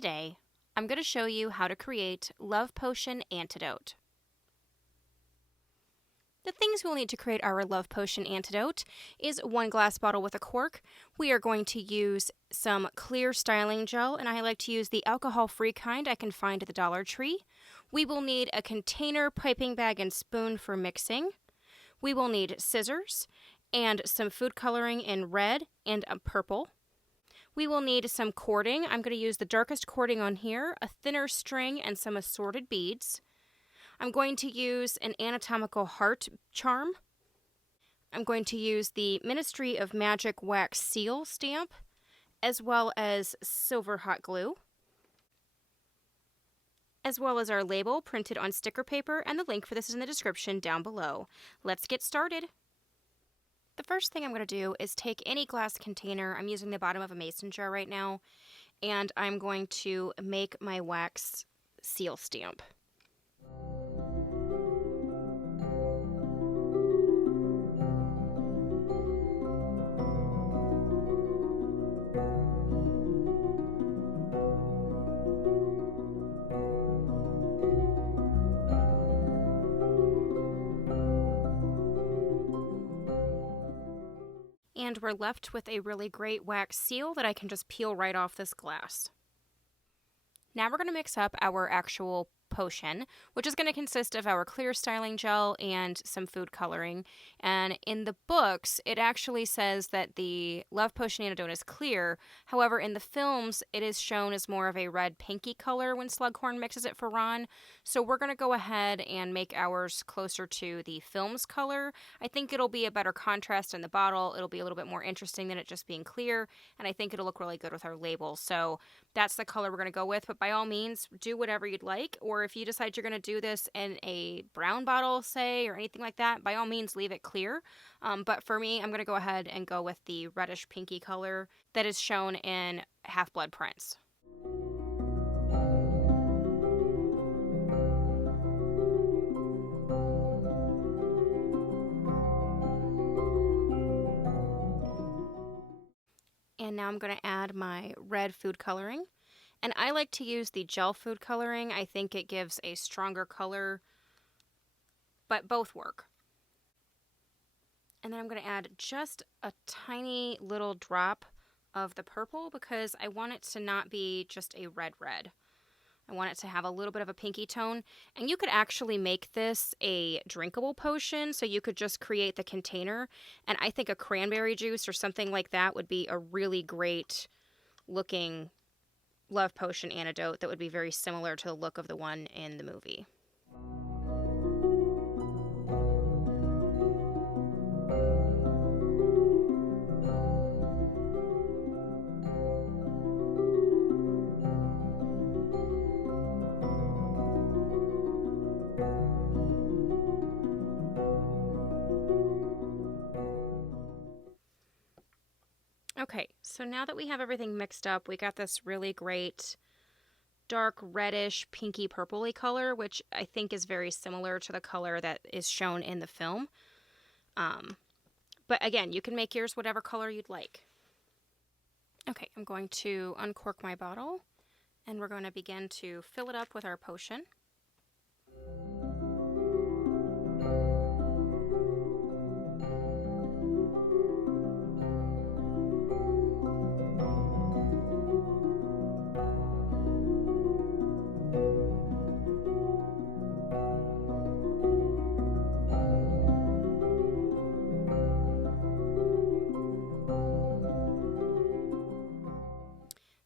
today, I'm going to show you how to create Love Potion Antidote. The things we'll need to create our Love Potion Antidote is 1 glass bottle with a cork. We are going to use some clear styling gel, and I like to use the alcohol-free kind I can find at the Dollar Tree. We will need a container, piping bag, and spoon for mixing. We will need scissors and some food coloring in red and purple. We will need some cording. I'm going to use the darkest cording on here, a thinner string, and some assorted beads. I'm going to use an Anatomical heart charm. I'm going to use the Ministry of Magic wax seal stamp, as well as silver hot glue, as well as our label printed on sticker paper, and the link for this is in the description down below. Let's get started. The first thing I'm going to do is take any glass container. I'm using the bottom of a mason jar right now, and I'm going to make my wax seal stamp. And we're left with a really great wax seal that I can just peel right off this glass. Now we're going to mix up our actual potion, which is going to consist of our clear styling gel and some food coloring. And in the books, it actually says that the Love Potion Antidote is clear. However, in the films, it is shown as more of a red pinky color when Slughorn mixes it for Ron. So we're going to go ahead and make ours closer to the film's color. I think it'll be a better contrast in the bottle. It'll be a little bit more interesting than it just being clear. And I think it'll look really good with our label. So that's the color we're going to go with. But by all means, do whatever you'd like. Or if you decide you're going to do this in a brown bottle, say, or anything like that, by all means, leave it clear. But for me, I'm going to go ahead and go with the reddish pinky color that is shown in Half-Blood Prince. And now I'm going to add my red food coloring. And I like to use the gel food coloring. I think it gives a stronger color, but both work. And then I'm going to add just a tiny little drop of the purple because I want it to not be just a red. I want it to have a little bit of a pinky tone. And you could actually make this a drinkable potion, so you could just create the container. And I think a cranberry juice or something like that would be a really great looking Love Potion Antidote that would be very similar to the look of the one in the movie. Okay, so now that we have everything mixed up, we got this really great dark reddish pinky purpley color, which I think is very similar to the color that is shown in the film. But again, you can make yours whatever color you'd like. Okay, I'm going to uncork my bottle, and we're going to begin to fill it up with our potion.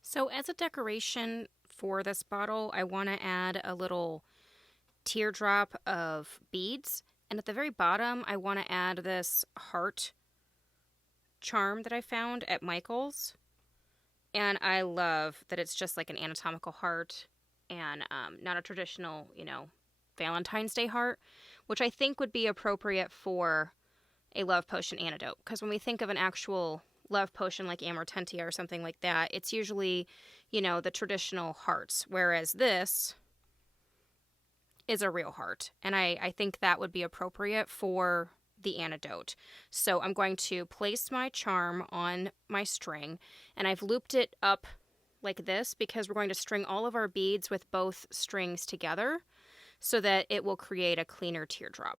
So as a decoration for this bottle, I want to add a little teardrop of beads. And at the very bottom, I want to add this heart charm that I found at Michael's. And I love that it's just like an anatomical heart and not a traditional, Valentine's Day heart, which I think would be appropriate for a Love Potion Antidote. Because when we think of an actual love potion like Amortentia or something like that, it's usually, the traditional hearts, whereas this is a real heart. And I think that would be appropriate for the antidote. So I'm going to place my charm on my string, and I've looped it up like this because we're going to string all of our beads with both strings together so that it will create a cleaner teardrop.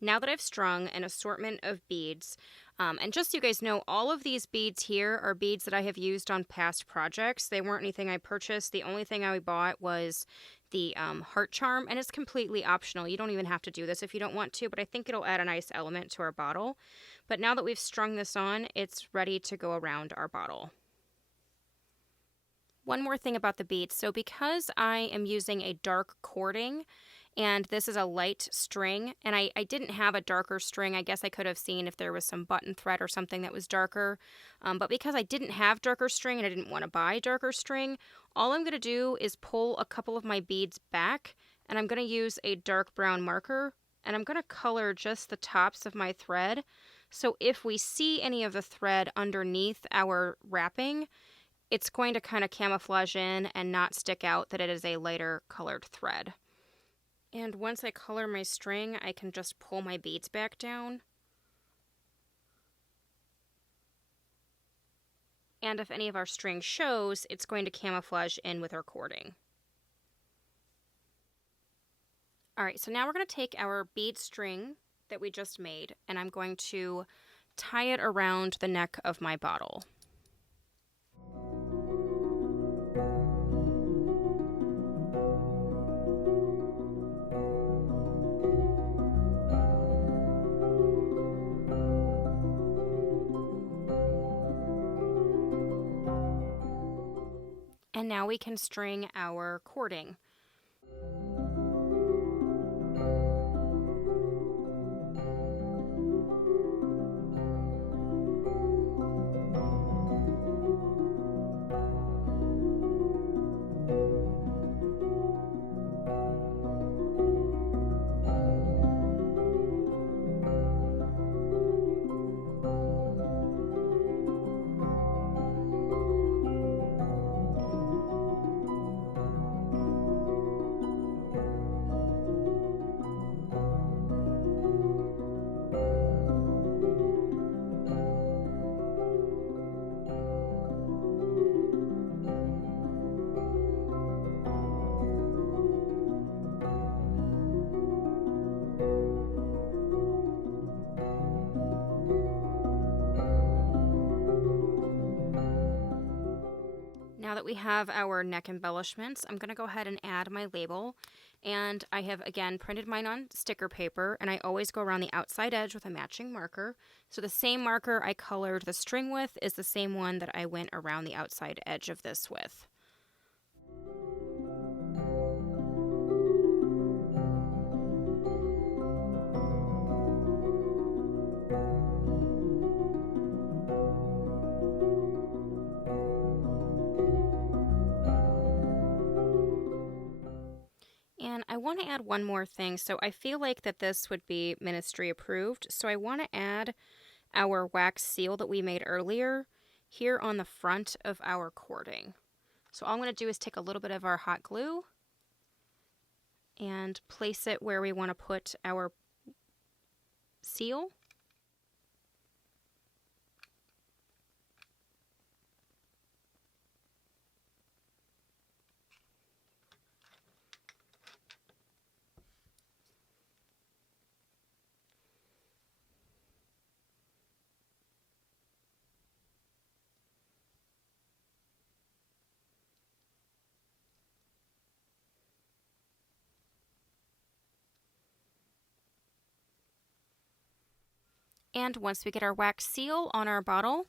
Now that I've strung an assortment of beads, and just so you guys know, all of these beads here are beads that I have used on past projects. They weren't anything I purchased. The only thing I bought was the heart charm, and it's completely optional. You don't even have to do this if you don't want to, but I think it'll add a nice element to our bottle. But now that we've strung this on, it's ready to go around our bottle. One more thing about the beads. So because I am using a dark cording, and this is a light string, and I didn't have a darker string. I guess I could have seen if there was some button thread or something that was darker. But because I didn't have darker string and I didn't want to buy darker string, all I'm going to do is pull a couple of my beads back, and I'm going to use a dark brown marker, and I'm going to color just the tops of my thread. So if we see any of the thread underneath our wrapping, it's going to kind of camouflage in and not stick out that it is a lighter colored thread. And once I color my string, I can just pull my beads back down. And if any of our string shows, it's going to camouflage in with our cording. Alright, so now we're going to take our bead string that we just made, and I'm going to tie it around the neck of my bottle. And now we can string our cording. Now that we have our neck embellishments, I'm going to go ahead and add my label. And I have, again, printed mine on sticker paper, and I always go around the outside edge with a matching marker. So the same marker I colored the string with is the same one that I went around the outside edge of this with. And I want to add one more thing. So I feel like that this would be ministry approved. So I want to add our wax seal that we made earlier here on the front of our cording. So all I'm going to do is take a little bit of our hot glue and place it where we want to put our seal. And once we get our wax seal on our bottle,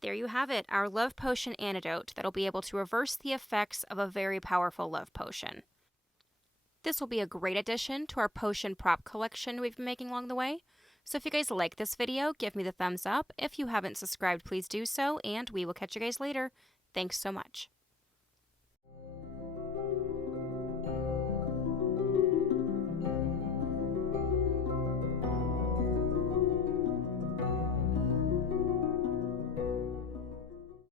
There you have it, our love potion antidote that'll be able to reverse the effects of a very powerful love potion. This will be a great addition to our potion prop collection we've been making along the way. So if you guys like this video, give me the thumbs up. If you haven't subscribed, please do so, and we will catch you guys later. Thanks so much.